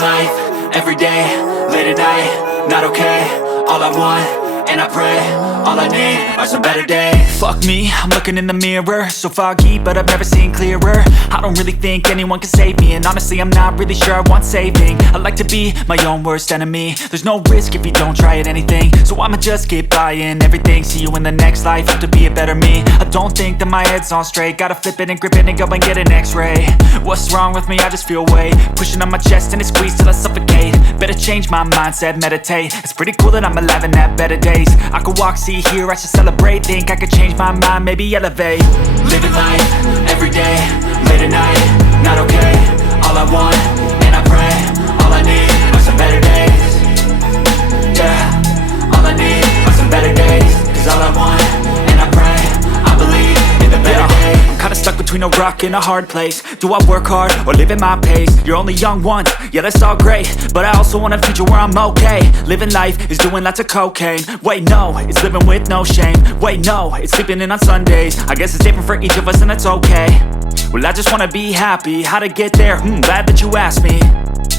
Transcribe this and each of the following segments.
life, everyday, late at night, not okay. All I want, and I pray, all I need are some better days. Fuck me, I'm looking in the mirror, so foggy, but I've never seen clearer. I don't really think anyone can save me, and honestly I'm not really sure I want saving. I like to be my own worst enemy. There's no risk if you don't try at anything, so I'ma just keep buying everything. See you in the next life, have to be a better me. I don't think that my head's on straight, gotta flip it and grip it and go and get an x-ray. What's wrong with me? I just feel weight pushing on my chest and it squeezes till I suffocate. Better change my mindset, meditate. It's pretty cool that I'm alive and have better days. I could walk, see, hear, I should celebrate. Think I could change my mind, maybe elevate. Living life, everyday, late at night, not okay. All I want, and I pray, all I need are some better days. Yeah, all I need are some better days. Cause all I want, and I pray, I believe in the better days. I'm kinda stuck between a rock and a hard place. Do I work hard or live at my pace? You're only young once, yeah that's all great, but I also want a future where I'm okay. Living life is doing lots of cocaine. Wait no, it's living with no shame. Wait no, it's sleeping in on Sundays. I guess it's different for each of us and that's okay. Well I just wanna be happy, how to get there? Glad that you asked me.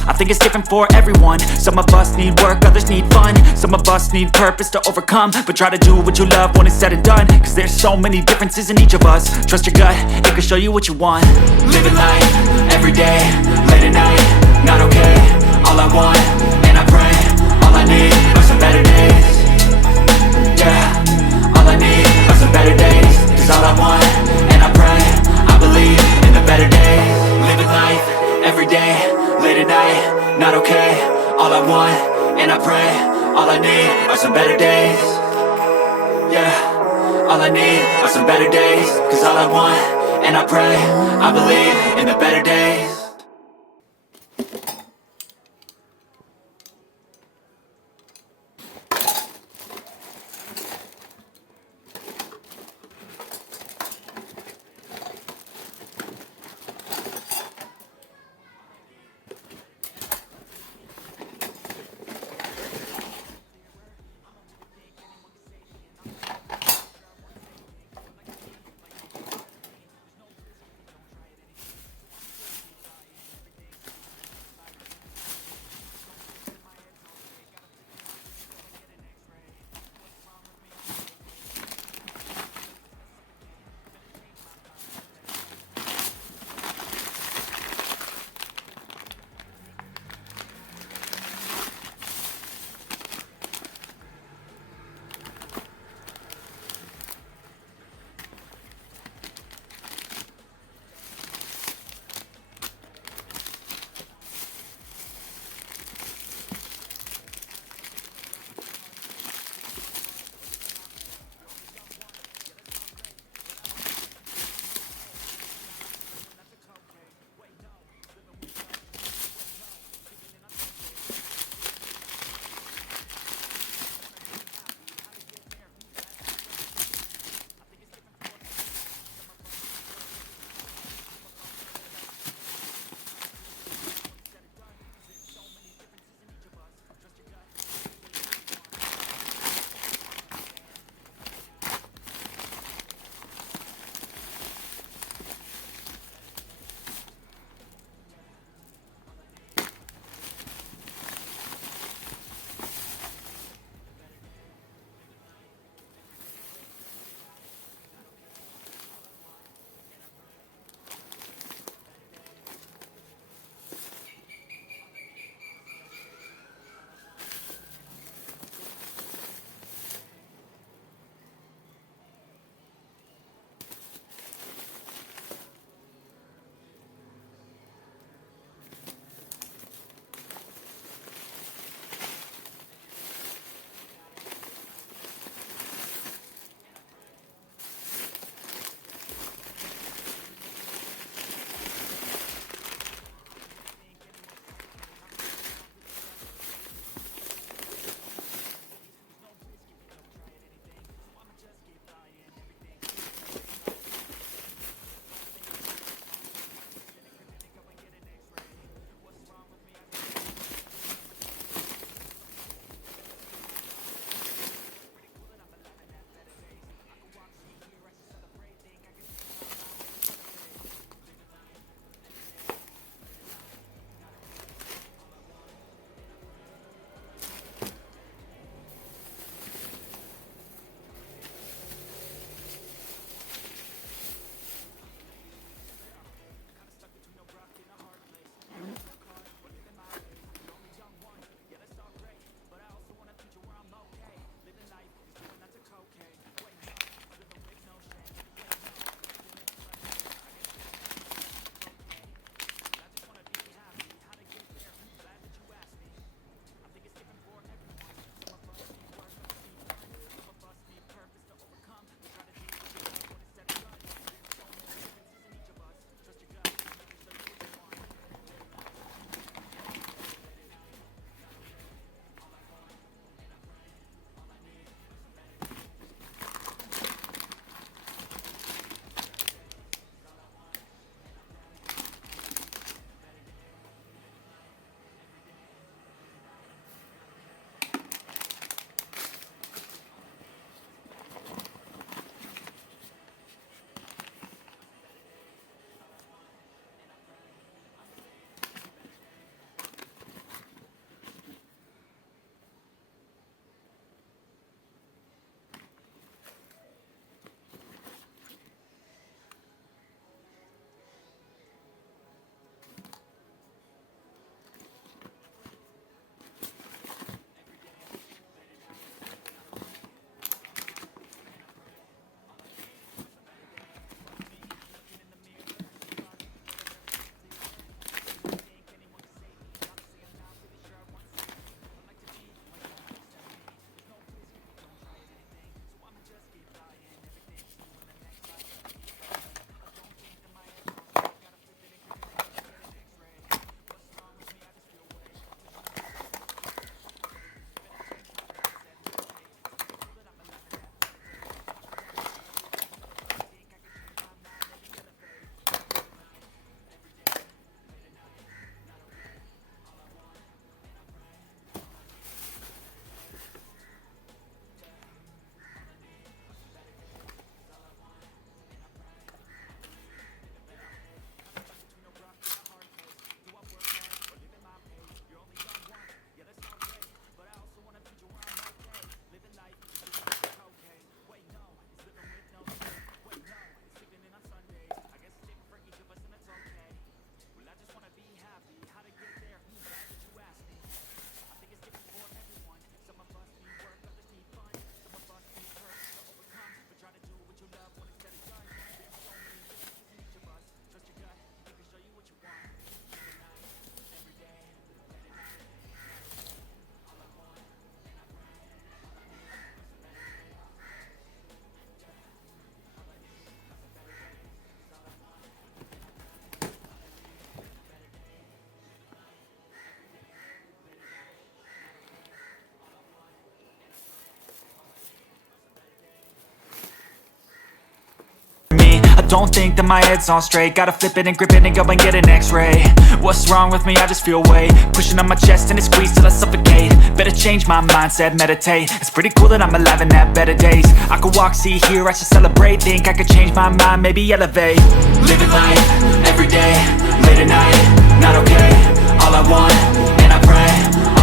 I think it's different for everyone. Some of us need work, others need fun. Some of us need purpose to overcome. But try to do what you love when it's said and done. Cause there's so many differences in each of us. Trust your gut, it can show you what you want. Living life, everyday, late at night, not okay. All I want, and I pray, all I need are some better days. Yeah, all I need are some better days. Cause all I want, and I pray, I believe in the better days. Living life, everyday, late at night, not okay. All I want, and I pray, all I need are some better days. Yeah, all I need are some better days. Cause all I want, and I pray, I believe in the better days. don't think that my head's on straight. Gotta flip it and grip it and go and get an x-ray. What's wrong with me? I just feel weight pushing on my chest and it squeezes till I suffocate. Better change my mindset, meditate. It's pretty cool that I'm alive and have better days. I could walk, see, hear, I should celebrate. Think I could change my mind, maybe elevate. Living life, everyday, late at night, not okay. All I want, and I pray,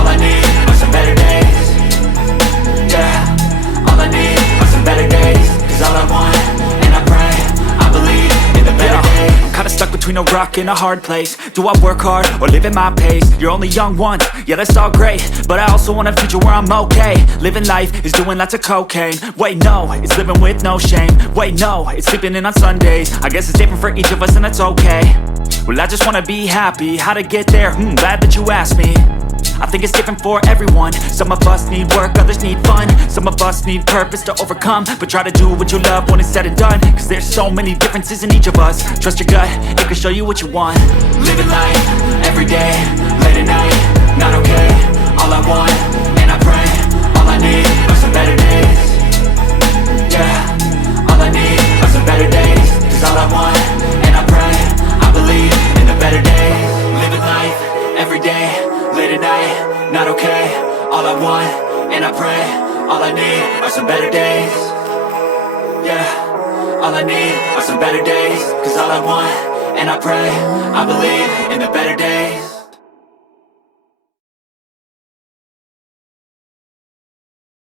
all I need are some better days. Yeah, all I need are some better days. Cause all I want, and I pray, I believe in the better days. I'm kinda stuck between a rock and a hard place. Do I work hard or live at my pace? You're only young once, yeah that's all great, but I also want a future where I'm okay. Living life is doing lots of cocaine. Wait no, it's living with no shame. Wait no, it's sleeping in on Sundays. I guess it's different for each of us and that's okay. Well I just wanna be happy, how to get there? Glad that you asked me. I think it's different for everyone. Some of us need work, others need fun. Some of us need purpose to overcome. But try to do what you love when it's said and done. Cause there's so many differences in each of us. Trust your gut, it can show you what you want. Living life, everyday, late at night, not okay. All I want, and I pray, all I need are some better days. Yeah, all I need are some better days. Cause all I want, and I pray, I believe in the better days. Living life, everyday, late at night, not okay. All I want, and I pray, all I need are some better days. Yeah, all I need are some better days. Cause all I want, and I pray, I believe in the better days.